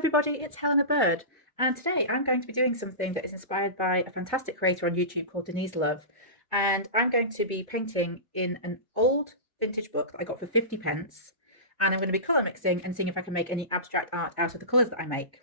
everybody, it's Helena Bird, and today I'm going to be doing something that is inspired by a fantastic creator on YouTube called Denise Love, and I'm going to be painting in an old vintage book that I got for 50p, and I'm going to be colour mixing and seeing if I can make any abstract art out of the colours that I make.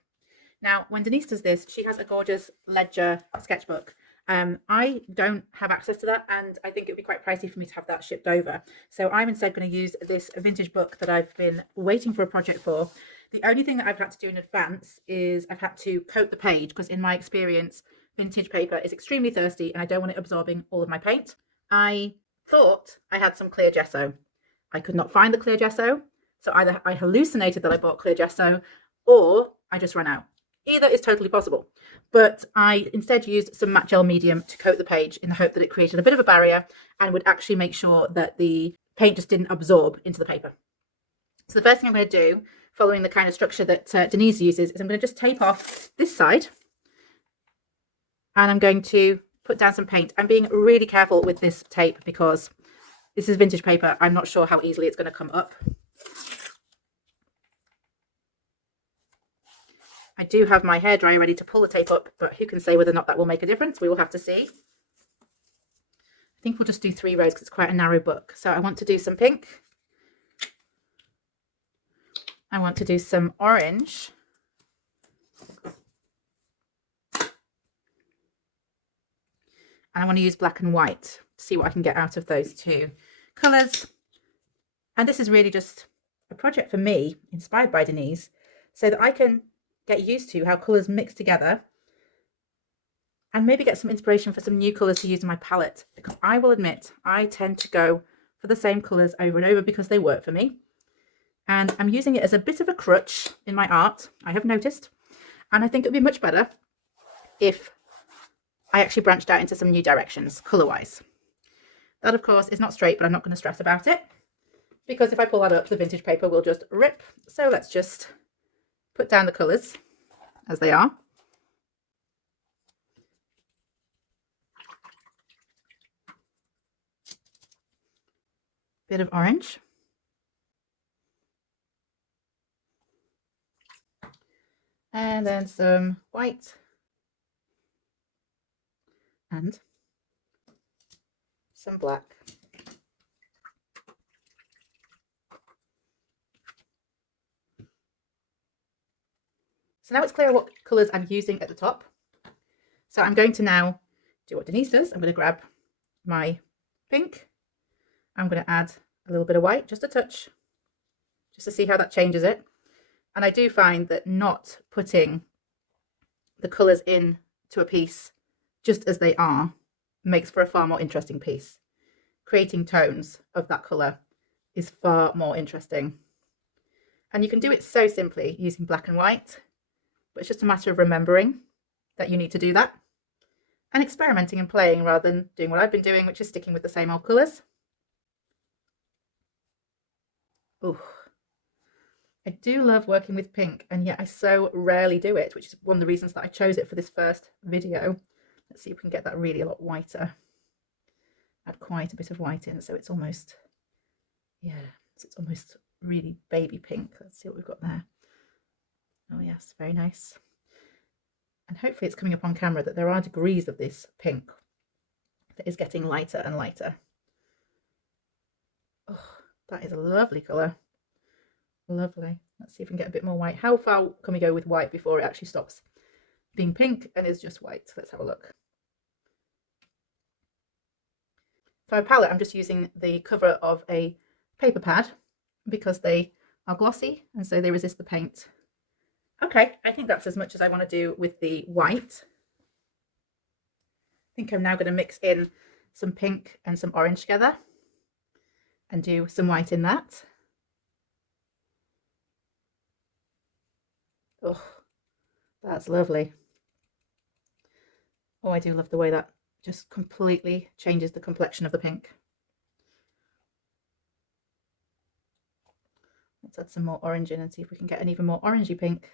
Now, when Denise does this, she has a gorgeous ledger sketchbook. I don't have access to that, and I think it would be quite pricey for me to have that shipped over. So I'm instead going to use this vintage book that I've been waiting for a project for. The only thing that I've had to do in advance is I've had to coat the page, because in my experience, vintage paper is extremely thirsty and I don't want it absorbing all of my paint. I thought I had some clear gesso. I could not find the clear gesso, so either I hallucinated that I bought clear gesso or I just ran out. Either is totally possible, but I instead used some matte gel medium to coat the page in the hope that it created a bit of a barrier and would actually make sure that the paint just didn't absorb into the paper. So the first thing I'm going to do, following the kind of structure that Denise uses, is I'm going to just tape off this side, and I'm going to put down some paint. I'm being really careful with this tape because this is vintage paper. I'm not sure how easily it's going to come up. I do have my hairdryer ready to pull the tape up, but who can say whether or not that will make a difference? We will have to see. I think we'll just do 3 rows because it's quite a narrow book. So I want to do some pink. I want to do some orange. And I want to use black and white to see what I can get out of those 2 colours. And this is really just a project for me, inspired by Denise, so that I can get used to how colours mix together and maybe get some inspiration for some new colours to use in my palette, because I will admit I tend to go for the same colours over and over because they work for me, and I'm using it as a bit of a crutch in my art, I have noticed, and I think it would be much better if I actually branched out into some new directions colour-wise. That of course is not straight, but I'm not going to stress about it, because if I pull that up, the vintage paper will just rip. So let's just put down the colours as they are. Bit of orange. And then some white. And some black. So now it's clear what colours I'm using at the top. So I'm going to now do what Denise does. I'm going to grab my pink. I'm going to add a little bit of white, just a touch, just to see how that changes it. And I do find that not putting the colours in to a piece just as they are makes for a far more interesting piece. Creating tones of that colour is far more interesting. And you can do it so simply using black and white. But it's just a matter of remembering that you need to do that and experimenting and playing rather than doing what I've been doing, which is sticking with the same old colours. Oh, I do love working with pink, and yet I so rarely do it, which is one of the reasons that I chose it for this first video. Let's see if we can get that really a lot whiter. Add quite a bit of white in, so it's almost, yeah, so it's almost really baby pink. Let's see what we've got there. Oh yes, very nice. And hopefully it's coming up on camera that there are degrees of this pink that is getting lighter and lighter. Oh, that is a lovely colour. Lovely. Let's see if we can get a bit more white. How far can we go with white before it actually stops being pink and is just white? Let's have a look. For my palette, I'm just using the cover of a paper pad because they are glossy and so they resist the paint. Okay, I think that's as much as I want to do with the white. I think I'm now going to mix in some pink and some orange together and do some white in that. Oh, that's lovely. Oh, I do love the way that just completely changes the complexion of the pink. Let's add some more orange in and see if we can get an even more orangey pink.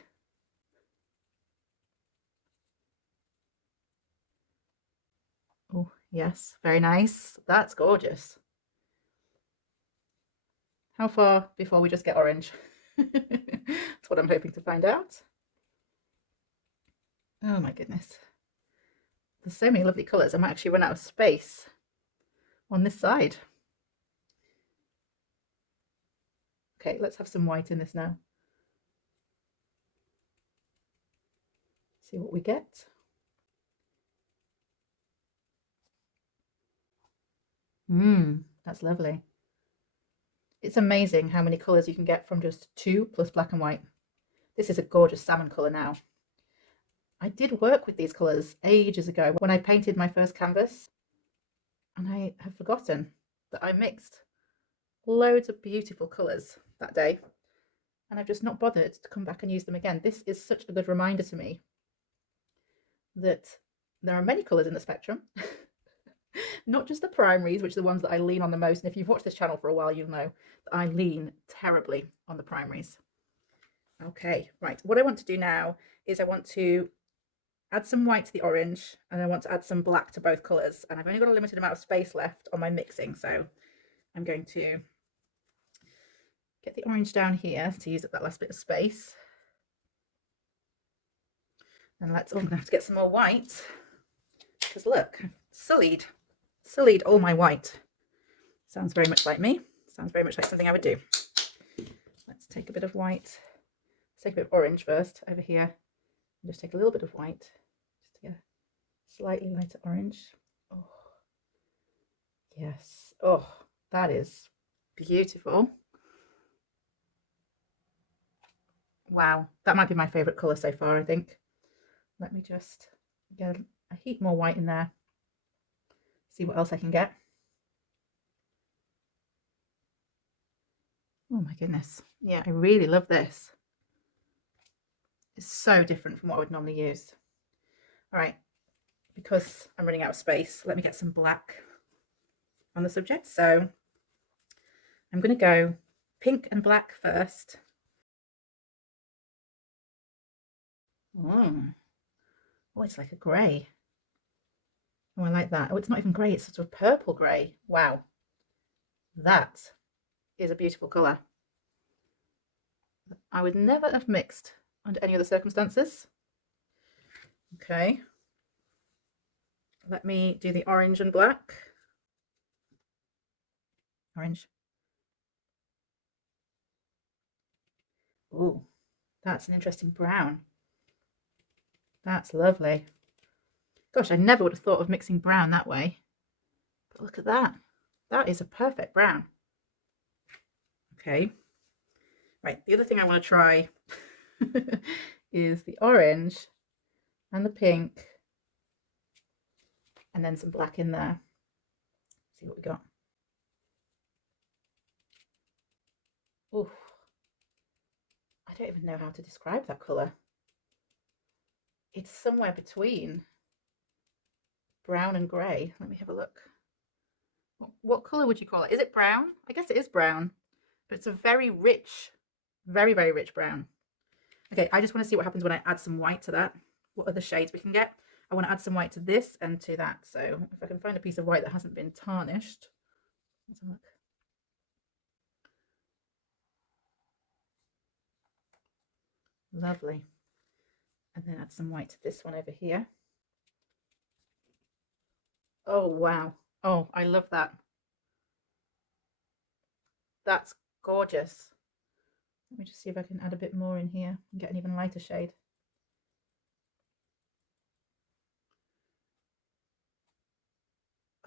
Oh, yes, very nice. That's gorgeous. How far before we just get orange? That's what I'm hoping to find out. Oh my goodness. There's so many lovely colours. I might actually run out of space on this side. Okay, let's have some white in this now. See what we get. That's lovely. It's amazing how many colours you can get from just 2 plus black and white. This is a gorgeous salmon colour now. I did work with these colours ages ago when I painted my first canvas, and I have forgotten that I mixed loads of beautiful colours that day, and I've just not bothered to come back and use them again. This is such a good reminder to me that there are many colours in the spectrum. Not just the primaries, which are the ones that I lean on the most. And if you've watched this channel for a while, you'll know that I lean terribly on the primaries. Okay, right. What I want to do now is I want to add some white to the orange, and I want to add some black to both colours. And I've only got a limited amount of space left on my mixing, so I'm going to get the orange down here to use up that last bit of space. And I'm going to have to get some more white, because look, I've sullied all my white. Sounds very much like me. Sounds very much like something I would do. Let's take a bit of white. Let's take a bit of orange first over here. And just take a little bit of white just to get a slightly lighter orange. Oh, yes. Oh, that is beautiful. Wow, that might be my favourite colour so far, I think. Let me just get a heap more white in there. See what else I can get. Oh my goodness. Yeah, I really love this. It's so different from what I would normally use. All right, because I'm running out of space, let me get some black on the subject. So I'm going to go pink and black first. Oh, it's like a grey. Oh, I like that. Oh, it's not even grey, it's sort of purple grey. Wow. That is a beautiful colour. I would never have mixed under any other circumstances. Okay. Let me do the orange and black. Orange. Oh, that's an interesting brown. That's lovely. Gosh, I never would have thought of mixing brown that way. But look at that. That is a perfect brown. Okay. Right, the other thing I want to try is the orange and the pink, and then some black in there. See what we got. Ooh, I don't even know how to describe that colour. It's somewhere between brown and grey. Let me have a look. What colour would you call it? Is it brown? I guess it is brown, but it's a very rich, very, very rich brown. Okay, I just want to see what happens when I add some white to that. What other shades we can get. I want to add some white to this and to that. So if I can find a piece of white that hasn't been tarnished. Let's have a look. Lovely. And then add some white to this one over here. Oh, wow. Oh, I love that. That's gorgeous. Let me just see if I can add a bit more in here and get an even lighter shade.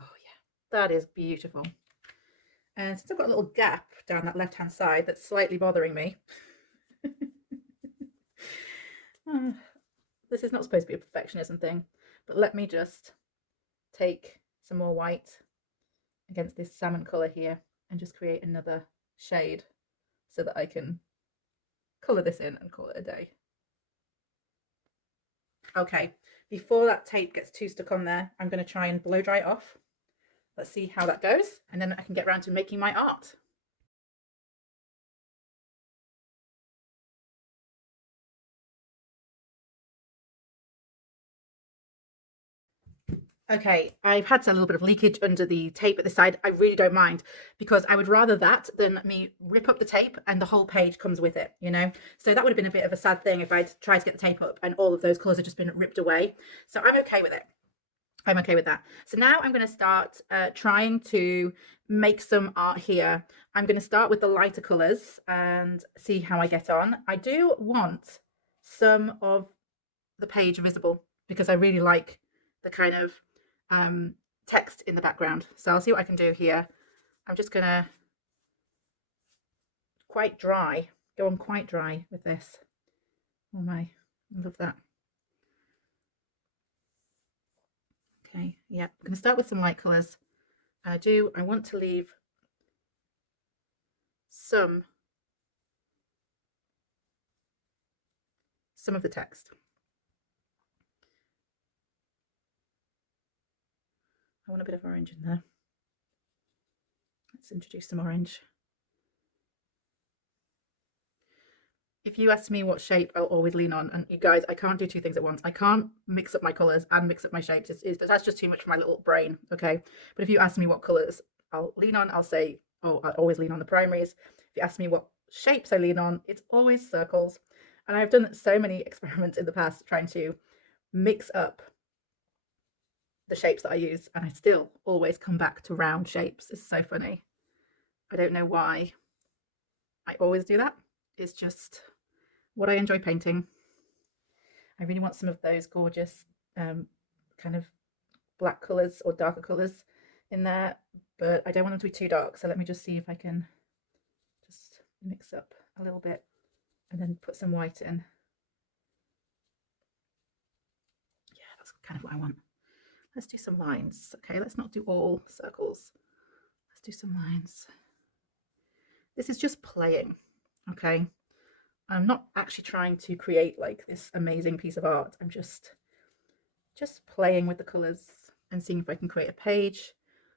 Oh yeah, that is beautiful. And since I've got a little gap down that left-hand side that's slightly bothering me, this is not supposed to be a perfectionism thing, but let me just take some more white against this salmon colour here and just create another shade so that I can colour this in and call it a day. Okay, before that tape gets too stuck on there, I'm going to try and blow dry it off. Let's see how that goes, and then I can get around to making my art. Okay, I've had a little bit of leakage under the tape at the side. I really don't mind because I would rather that than me rip up the tape and the whole page comes with it, you know? So that would have been a bit of a sad thing if I'd tried to get the tape up and all of those colours had just been ripped away. So I'm okay with it. I'm okay with that. So now I'm going to start trying to make some art here. I'm going to start with the lighter colours and see how I get on. I do want some of the page visible because I really like the kind of text in the background. So I'll see what I can do here. I'm just gonna go on quite dry with this. Oh my, I love that. Okay, yeah, I'm gonna start with some light colours. I want to leave some of the text. I want a bit of orange in there. Let's introduce some orange. If you ask me what shape I'll always lean on, and you guys, I can't do two things at once. I can't mix up my colours and mix up my shapes. That's just too much for my little brain, okay? But if you ask me what colours I'll lean on, I'll say, oh, I always lean on the primaries. If you ask me what shapes I lean on, it's always circles. And I've done so many experiments in the past trying to mix up the shapes that I use, and I still always come back to round shapes. It's so funny. I don't know why I always do that. It's just what I enjoy painting. I really want some of those gorgeous kind of black colours or darker colours in there, but I don't want them to be too dark. So let me just see if I can just mix up a little bit and then put some white in. Yeah, that's kind of what I want. Let's do some lines. Okay, let's not do all circles. Let's do some lines. This is just playing, okay? I'm not actually trying to create like this amazing piece of art. I'm just playing with the colours and seeing if I can create a page.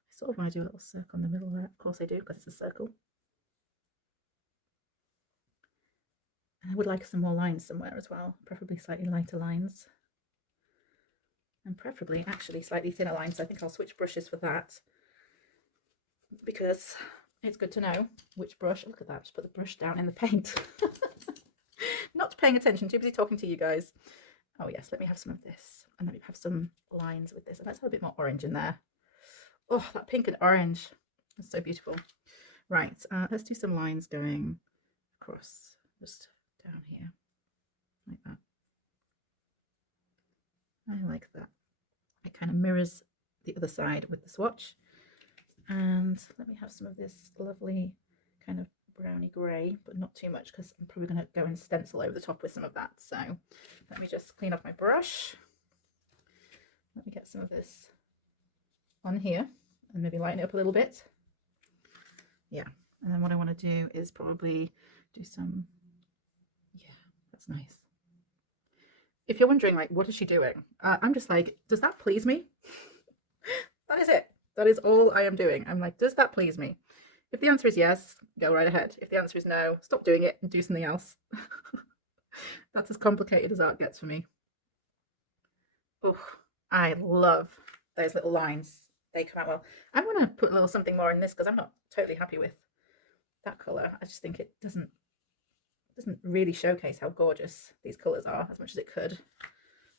I sort of want to do a little circle in the middle there. Of course I do, because it's a circle. And I would like some more lines somewhere as well, preferably slightly lighter lines. And preferably actually slightly thinner lines. So I think I'll switch brushes for that, because it's good to know which brush. Look at that, just put the brush down in the paint. Not paying attention, too busy talking to you guys. Oh yes, let me have some of this, and let me have some lines with this, and let's have a bit more orange in there. Oh, that pink and orange, that's so beautiful. Right, let's do some lines going across, just down here, like that. I like that. It kind of mirrors the other side with the swatch. And let me have some of this lovely kind of browny grey, but not too much, because I'm probably going to go and stencil over the top with some of that. So let me just clean off my brush. Let me get some of this on here and maybe lighten it up a little bit. Yeah, and then what I want to do is probably do some, yeah, that's nice. If you're wondering, like, what is she doing? I'm just like, does that please me? That is it. That is all I am doing. I'm like, does that please me? If the answer is yes, go right ahead. If the answer is no, stop doing it and do something else. That's as complicated as art gets for me. Oh, I love those little lines. They come out well. I'm going to put a little something more in this because I'm not totally happy with that colour. I just think it doesn't really showcase how gorgeous these colours are as much as it could.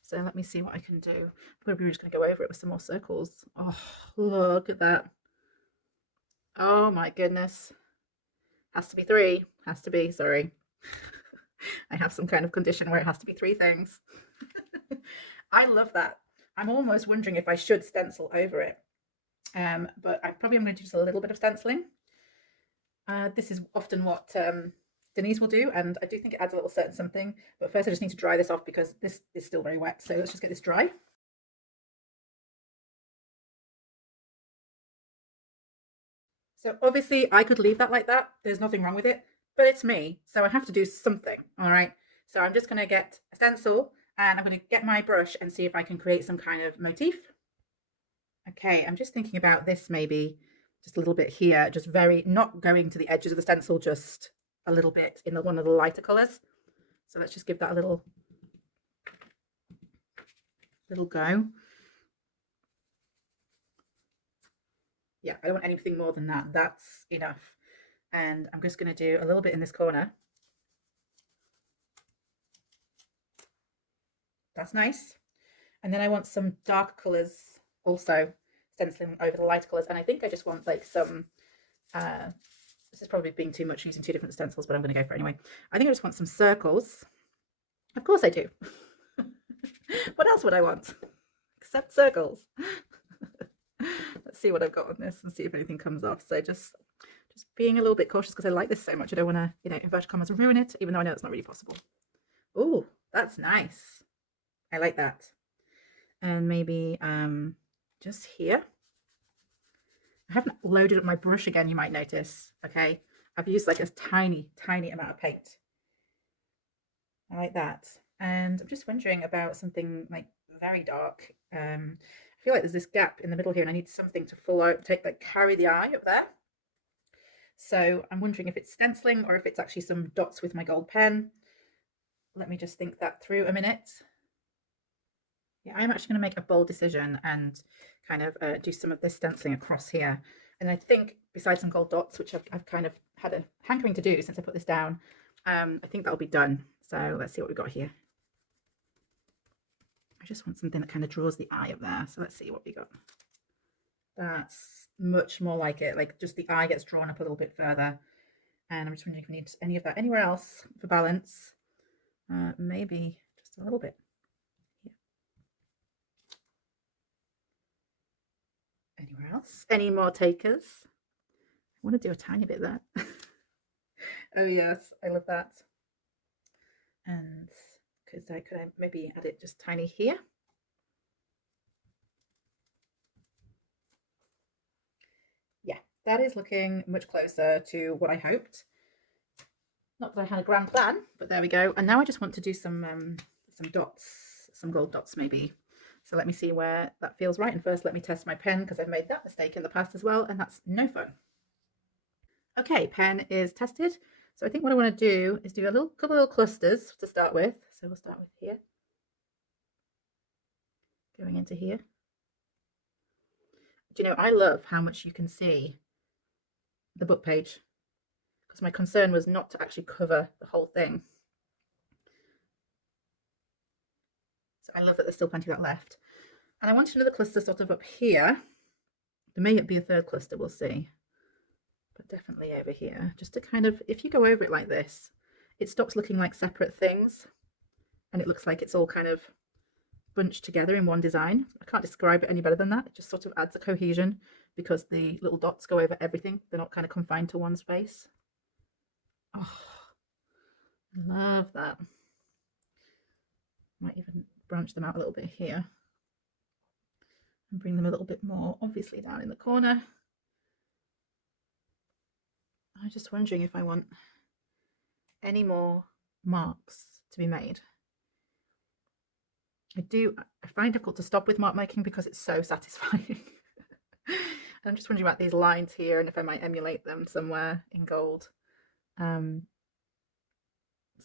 So let me see what I can do. I'm probably just going to go over it with some more circles. Oh, look at that. Oh my goodness. Has to be three. Has to be, sorry. I have some kind of condition where it has to be three things. I love that. I'm almost wondering if I should stencil over it. But I probably am going to do just a little bit of stenciling. This is often what Denise will do, and I do think it adds a little certain something. But first I just need to dry this off because this is still very wet. So let's just get this dry. So obviously I could leave that like that. There's nothing wrong with it, but it's me. So I have to do something, all right? So I'm just gonna get a stencil and I'm gonna get my brush and see if I can create some kind of motif. Okay, I'm just thinking about this maybe just a little bit here, just very, not going to the edges of the stencil, just a little bit in one of the lighter colors. So let's just give that a little go. Yeah, I don't want anything more than that. That's enough. And I'm just going to do a little bit in this corner. That's nice. And then I want some dark colours also stenciling over the lighter colours. And I think I just want like some, this is probably being too much using two different stencils, but I'm going to go for it anyway. I think I just want some circles. Of course I do. What else would I want? Except circles. Let's see what I've got on this and see if anything comes off. So just being a little bit cautious because I like this so much. I don't want to, you know, inverted commas, ruin it, even though I know it's not really possible. Oh, that's nice. I like that. And maybe just here. I haven't loaded up my brush again, you might notice. Okay, I've used like a tiny amount of paint. I like that. And I'm just wondering about something like very dark. I feel like there's this gap in the middle here and I need something to full out, carry the eye up there. So I'm wondering if it's stenciling or if it's actually some dots with my gold pen. Let me just think that through a minute. Yeah, I'm actually going to make a bold decision and kind of do some of this stenciling across here. And I think besides some gold dots, which I've kind of had a hankering to do since I put this down, I think that'll be done. So let's see what we've got here. I just want something that kind of draws the eye up there. So let's see what we got. That's much more like it, like just the eye gets drawn up a little bit further. And I'm just wondering if we need any of that anywhere else for balance. Maybe just a little bit. Anywhere else? Any more takers? I want to do a tiny bit there. Oh yes, I love that. And could I maybe add it just tiny here? Yeah, that is looking much closer to what I hoped. Not that I had a grand plan, but there we go. And now I just want to do some dots, some gold dots maybe. So let me see where that feels right. And first, let me test my pen because I've made that mistake in the past as well. And that's no fun. Okay, pen is tested. So I think what I want to do is do a couple of little clusters to start with. So we'll start with here. Going into here. Do you know, I love how much you can see the book page because my concern was not to actually cover the whole thing. So I love that there's still plenty of that left. And I wanted another cluster sort of up here. There may be a third cluster, we'll see. But definitely over here, just to kind of, if you go over it like this, it stops looking like separate things. And it looks like it's all kind of bunched together in one design. I can't describe it any better than that. It just sort of adds a cohesion because the little dots go over everything. They're not kind of confined to one space. Oh, I love that. Might even branch them out a little bit here and bring them a little bit more obviously down in the corner. I'm just wondering if I want any more marks to be made. I find it difficult to stop with mark making because it's so satisfying. I'm just wondering about these lines here and if I might emulate them somewhere in gold. So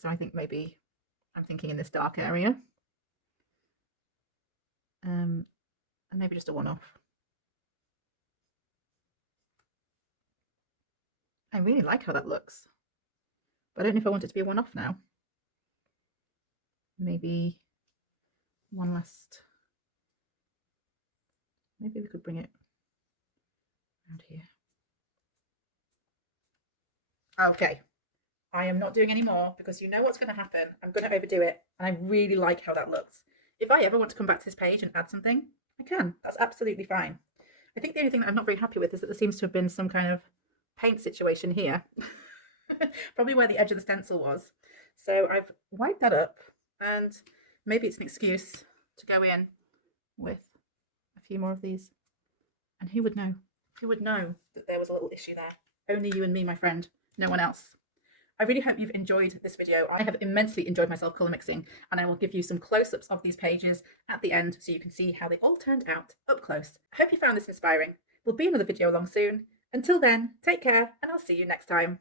I think maybe I'm thinking in this dark area. And maybe just a one-off. I really like how that looks. But I don't know if I want it to be a one-off now. Maybe one last. Maybe we could bring it around here. Okay, I am not doing any more because you know what's going to happen. I'm going to overdo it, and I really like how that looks. If I ever want to come back to this page and add something, I can. That's absolutely fine. I think the only thing that I'm not very happy with is that there seems to have been some kind of paint situation here. Probably where the edge of the stencil was. So I've wiped that up, and maybe it's an excuse to go in with a few more of these. And who would know? Who would know that there was a little issue there? Only you and me, my friend. No one else. I really hope you've enjoyed this video. I have immensely enjoyed myself colour mixing, and I will give you some close-ups of these pages at the end so you can see how they all turned out up close. I hope you found this inspiring. There'll be another video along soon. Until then, take care, and I'll see you next time.